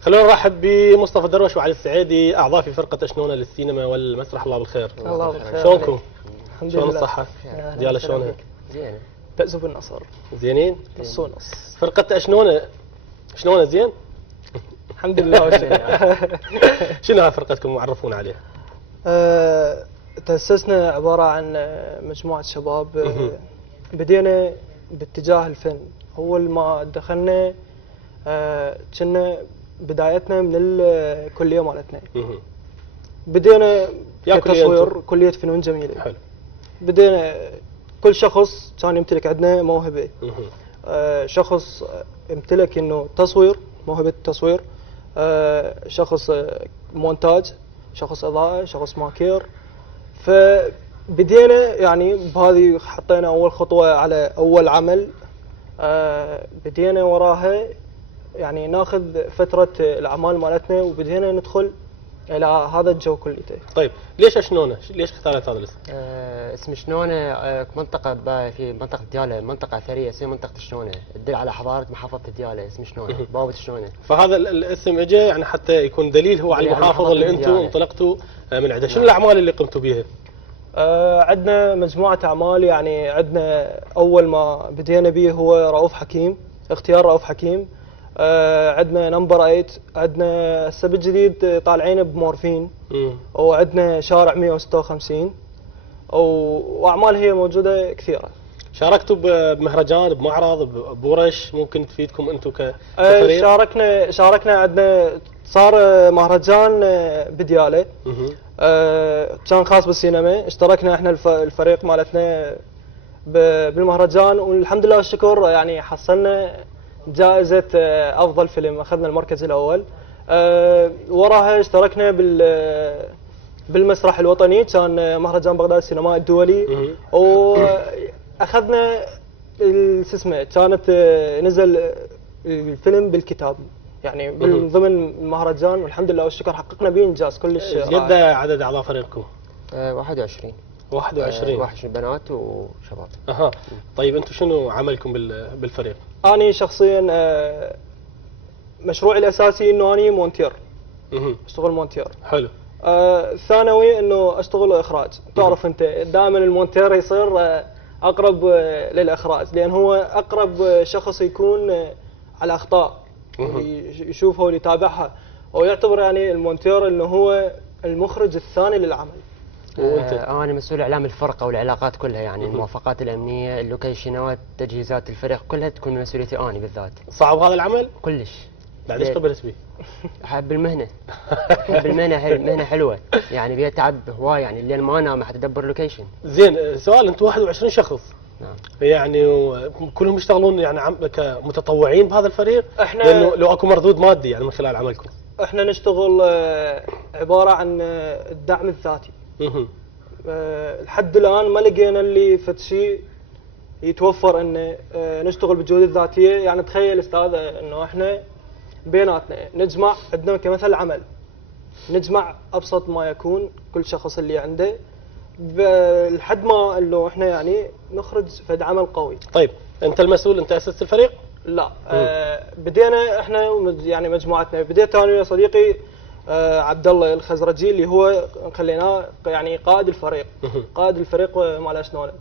خلونا نرحب بمصطفى دروش وعلي السعيدي، اعضاء في فرقه اشنونه للسينما والمسرح. الله بالخير. الله بالخير. شلونكم؟ الحمد لله. شلون الصحه؟ دياله شلونها؟ زين. بأس بالنصر. زينين؟ نص ونص. فرقه اشنونه زين؟ الحمد لله والشكر. شنو فرقتكم؟ عرفونا عليها. تأسسنا عبارة عن مجموعة شباب. بدينا باتجاه الفن. أول ما دخلنا كنا بدايتنا من الكلية مالتنا. بدينا كتصوير كلية فنون جميلة. حلو. بدينا كل شخص كان يمتلك عندنا موهبة. شخص يمتلك انه تصوير، موهبة التصوير، شخص مونتاج، شخص اضاءة، شخص ماكير. فبدينا يعني بهذه، حطينا اول خطوة على اول عمل. بدينا وراها يعني ناخذ فترة الاعمال مالتنا، وبدينا ندخل الى هذا الجو كليته. طيب ليش اشنونه؟ ليش اختارت هذا الاسم؟ اسم شنونه منطقة في منطقة ديالى، منطقة أثرية اسمها منطقة شنونه، تدل على حضارة محافظة ديالى، اسم شنونه، بوابة شنونه. فهذا الاسم اجى يعني حتى يكون دليل هو على المحافظة اللي انتم انطلقتوا من عندها. شنو الاعمال اللي قمتوا بها؟ عندنا مجموعة اعمال. يعني عندنا اول ما بدينا به هو رؤوف حكيم، اختيار رؤوف حكيم. عندنا نمبر 8، عندنا هسه بالجديد طالعين بمورفين، وعندنا شارع 156، واعمال هي موجوده كثيره. شاركتوا بمهرجان، بمعرض، بورش ممكن تفيدكم انتم كفريق؟ شاركنا عندنا صار مهرجان بدياله. كان خاص بالسينما. اشتركنا احنا الفريق مالتنا بالمهرجان، والحمد لله والشكر يعني حصلنا جائزة أفضل فيلم، أخذنا المركز الأول. وراها اشتركنا بالمسرح الوطني، كان مهرجان بغداد السينمائي الدولي. وأخذنا اسمه كانت نزل الفيلم بالكتاب يعني ضمن المهرجان، والحمد لله والشكر حققنا به إنجاز كلش رائع. قد عدد أعضاء فريقكم؟ 21. 21 بنات وشباب. اها. طيب انتم شنو عملكم بالفريق؟ أنا شخصيا مشروعي الأساسي إنه أنا مونتير. أشتغل مونتير. حلو. ثانوي إنه أشتغل إخراج. تعرف أنت دائما المونتير يصير أقرب للإخراج، لأن هو أقرب شخص يكون على أخطاء يشوفها ويتابعها، ويعتبر يعني المونتير إنه هو المخرج الثاني للعمل. أنا مسؤول إعلام الفرقة والعلاقات كلها، يعني الموافقات الأمنية، اللوكيشنات، تجهيزات الفريق كلها تكون من مسؤوليتي أنا بالذات. صعب هذا العمل؟ كلش. بعد ايش قبلت فيه؟ أحب المهنة. أحب المهنة. مهنة حلوة يعني، بيها تعب هواي يعني، الليل ما أنام حتى أدبر لوكيشن. زين، سؤال، أنتم 21 شخص. نعم. يعني كلهم يشتغلون يعني كمتطوعين بهذا الفريق؟ احنا لأنه لو اكو مردود مادي يعني من خلال عملكم. احنا نشتغل عبارة عن الدعم الذاتي. لحد الآن ما لقينا اللي فد شيء يتوفر انه نشتغل بالجهود الذاتيه. يعني تخيل استاذ انه احنا بيناتنا نجمع، عندنا كمثل عمل نجمع ابسط ما يكون كل شخص اللي عنده لحد ما انه احنا يعني نخرج فد عمل قوي. طيب انت المسؤول، انت اسست الفريق؟ لا. بدينا احنا يعني مجموعتنا، بديت انا ويا صديقي عبد الله الخزرجي اللي هو خليناه يعني قائد الفريق. قائد الفريق مال اشنونه.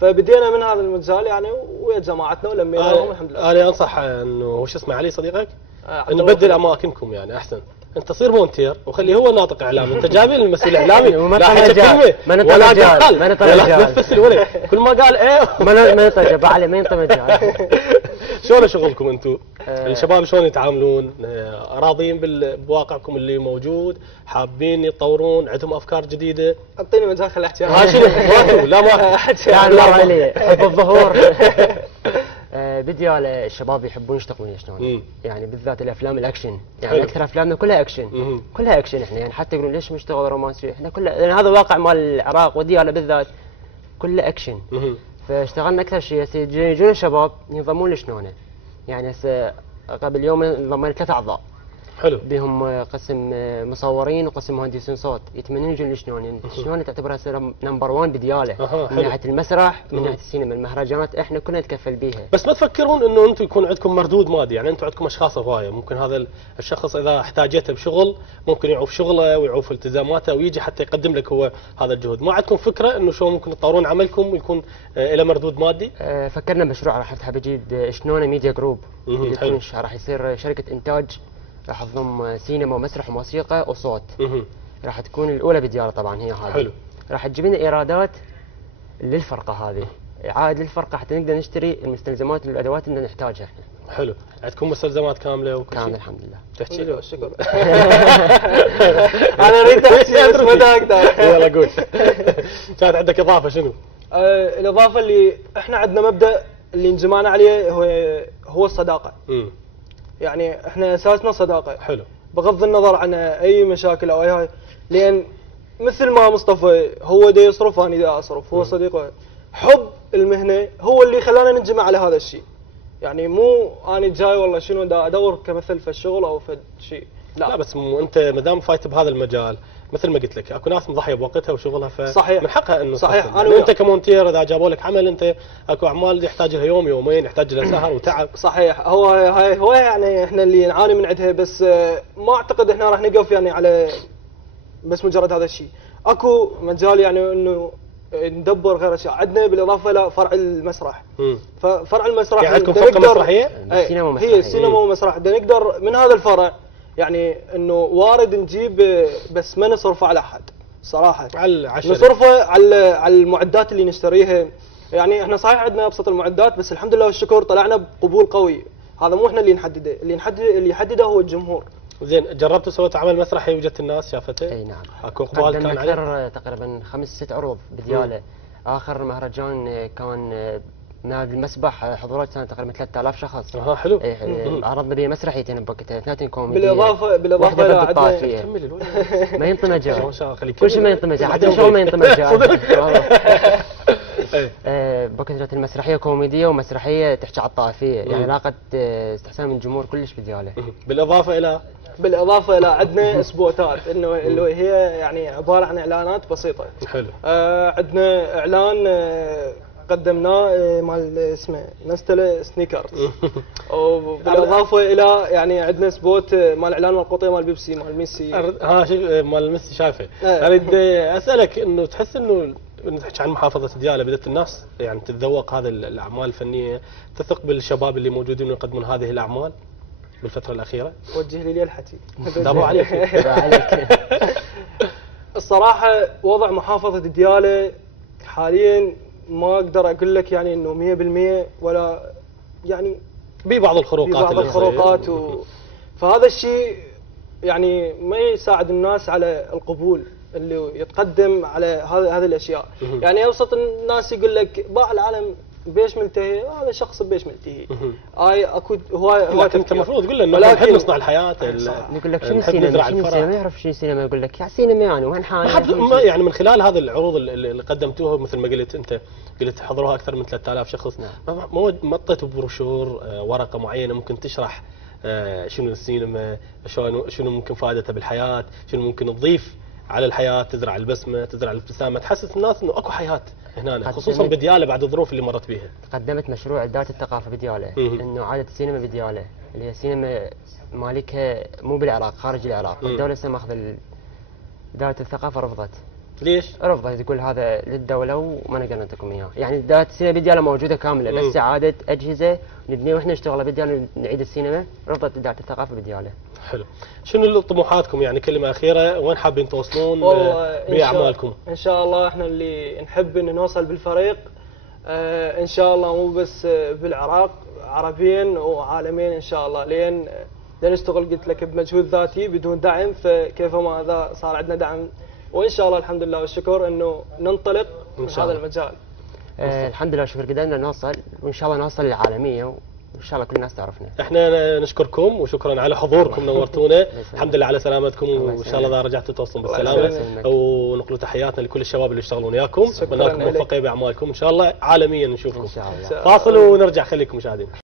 فبدينا من هذا المجال يعني ويا جماعتنا ولميناهم الحمد لله. انا انصح انه وش اسمه علي صديقك؟ انه نبدل اماكنكم يعني احسن. انت تصير مونتير وخليه هو ناطق اعلامي، انت جايب المسؤول الاعلامي ما حكى كلمه ولا قال ما تنفس الولد كل ما قال ايه ما ينطق عليه، ما ينطق مجال. شلون شغلكم انتم؟ الشباب شلون يتعاملون؟ راضيين بواقعكم اللي موجود؟ حابين يتطورون؟ عندهم افكار جديده؟ اعطيني مجال خلي احكي. شنو؟ لا ما يعني لا علي حب الظهور. بدياله الشباب يحبون يشتغلون شلون يعني، بالذات الافلام الاكشن يعني. حلو. اكثر افلامنا كلها اكشن. كلها اكشن احنا يعني، حتى يقولون ليش مشتغل رومانسي، احنا كلها لان هذا الواقع مال العراق ودياله بالذات كله اكشن. فاشتغلنا اكثر شيء. يجون الشباب ينضمون لشنونه يعني. هسه قبل يوم انضمينا 3 اعضاء. حلو. بهم قسم مصورين وقسم مهندسين صوت، يتمنون يجون لشنون، يعني شلون تعتبرها نمبر 1 بدياله من ناحيه المسرح، من ناحيه السينما، المهرجانات احنا كنا نتكفل بيها. بس ما تفكرون انه انتم يكون عندكم مردود مادي؟ يعني انتم عندكم اشخاص هوايه، ممكن هذا الشخص اذا احتاجته بشغل ممكن يعوف شغله ويعوف التزاماته ويجي حتى يقدم لك هو هذا الجهد. ما عندكم فكره انه شلون ممكن تطورون عملكم ويكون له مردود مادي؟ فكرنا بمشروع راح نفتحه بجديد، شنونه ميديا جروب. حلو. راح يصير شركه انتاج، راح تضم سينما ومسرح وموسيقى وصوت. راح تكون الاولى بدياله طبعا هي هذه. حلو. راح تجيب لنا ايرادات للفرقه هذه، عائد للفرقه حتى نقدر نشتري المستلزمات والادوات اللي نحتاجها احنا. حلو. عندكم مستلزمات كامله وكل شيء؟ كامل الحمد لله. تحكي له الشكر. انا اريد احكي بس ما اقدر. يلا قول. كانت عندك اضافه شنو؟ الاضافه اللي احنا عندنا مبدا اللي انجمعنا عليه هو الصداقه. يعني احنا اساسنا صداقه. حلو. بغض النظر عن اي مشاكل او اي هاي، لان مثل ما مصطفى هو دا يصرف وانا دا اصرف، هو صديقه. حب المهنه هو اللي خلانا ننجمع على هذا الشيء. يعني مو انا جاي والله شنو دا ادور كمثل في الشغل او في شيء، لا بس انت ما دام فايت بهذا المجال، مثل ما قلت لك اكو ناس مضحيه بوقتها وشغلها، صحيح، من حقها انه صحيح. يعني انت كمونتير اذا جابوا لك عمل، انت اكو اعمال يحتاج لها يوم يومين، يحتاج لها سهر وتعب. صحيح. هو يعني احنا اللي نعاني من عندها، بس ما اعتقد احنا راح نقف يعني على بس مجرد هذا الشيء. اكو مجال يعني انه ندبر غير اشياء. عندنا بالاضافه الى فرع المسرح. ففرع المسرح يعني عندكم فرقه مسرحيه؟ سينما ومسرح. هي سينما ومسرح. نقدر من هذا الفرع يعني انه وارد نجيب، بس ما نصرفه على احد صراحه. نصرفه على المعدات اللي نشتريها. يعني احنا صحيح عندنا ابسط المعدات، بس الحمد لله والشكر طلعنا بقبول قوي. هذا مو احنا اللي نحدده، اللي يحدده هو الجمهور. زين، جربتوا سويتوا عمل مسرحي وجدت الناس شافته؟ اي نعم. اكو اقبال كان عليه؟ قدمنا تقريبا 5-6 عروض بدياله. اخر مهرجان كان نادي المسبح، حضورات كانت تقريبا 3000 شخص. حلو. عرضنا به مسرحيتين بوقتها، اثنتين كوميديه. بالاضافه الى ما ينطي مجال. كل شيء ما ينطي مجال، حتى الشغل ما ينطي مجال. بوقتها كانت المسرحيه كوميديه ومسرحيه تحكي على الطائفيه، يعني لاقت استحسان من الجمهور كلش بدياله. بالاضافه الى عندنا سبوتات، انه اللي هي يعني عباره عن اعلانات بسيطه. حلو. عندنا اعلان قدمناه مال اسمه نستله سنيكرز. وبالاضافه الى يعني عندنا سبوت مال اعلان مال قطيه مال بيبسي مال ميسي. مال ميسي شايفه. اريد اسالك انه تحس انه نحكي عن محافظه دياله، بدات الناس يعني تتذوق هذه الاعمال الفنيه، تثق بالشباب اللي موجودين ويقدمون هذه الاعمال بالفتره الاخيره؟ وجه لي الحكي. دابا عليك. الصراحه وضع محافظه دياله حاليا ما اقدر اقول لك يعني انه 100%، ولا يعني بعض الخروقات فهذا الشيء يعني ما يساعد الناس على القبول اللي يتقدم على هذه الاشياء. يعني ابسط الناس يقول لك باع العالم بيش ملتهي، هذا شخص بيش ملتهي. هاي اكو هو انت المفروض تقول له انه نحب نصنع الحياه. يقول لك شنو السينما؟ شنو السينما؟ ما يعرف شنو السينما، يقول لك يا سينما يعني وين حاجه. يعني من خلال هذه العروض اللي قدمتوها، مثل ما قلت انت، قلت حضروها اكثر من 3000 شخص. ما اعطيتوا بروشور، ورقه معينه ممكن تشرح شنو السينما، شنو ممكن فائدتها بالحياه، شنو ممكن تضيف على الحياه، تزرع البسمه، تزرع الابتسامه، تحسس الناس انه اكو حياه هنا، خصوصا بدياله بعد الظروف اللي مرت بها. قدمت مشروع ذات الثقافه بدياله، انه عاده السينما بدياله اللي هي سينما مالكها مو بالعراق، خارج العراق. الدوله هسه ماخذ ذات الثقافه، رفضت. ليش؟ رفضت، تقول هذا للدوله وما نقدر نعطيكم اياه. يعني ذات السينما بدياله موجوده كامله، بس اعاده اجهزه نبني واحنا نشتغل بدياله نعيد السينما. رفضت ذات الثقافه بدياله. حلو. شنو طموحاتكم؟ يعني كلمه اخيره، وين حابين توصلون باعمالكم؟ ان شاء الله احنا اللي نحب ان نوصل بالفريق ان شاء الله، مو بس بالعراق، عربيا وعالميا ان شاء الله. لين نشتغل قلت لك بمجهود ذاتي بدون دعم، فكيف ما اذا صار عندنا دعم، وان شاء الله الحمد لله والشكر انه ننطلق في هذا المجال. الحمد لله والشكر قدرنا نوصل، وان شاء الله نوصل للعالميه، وان شاء الله كل الناس تعرفنا. احنا نشكركم وشكرا على حضوركم، نورتونا. الحمد لله على سلامتكم، وان شاء الله اذا رجعتوا توصلون بالسلامه. ونقول تحياتنا لكل الشباب اللي يشتغلون وياكم، اتمنى لكم موفقيه باعمالكم، ان شاء الله عالميا نشوفكم. ان شاء الله. فاصل ونرجع، خليكم مشاهدين.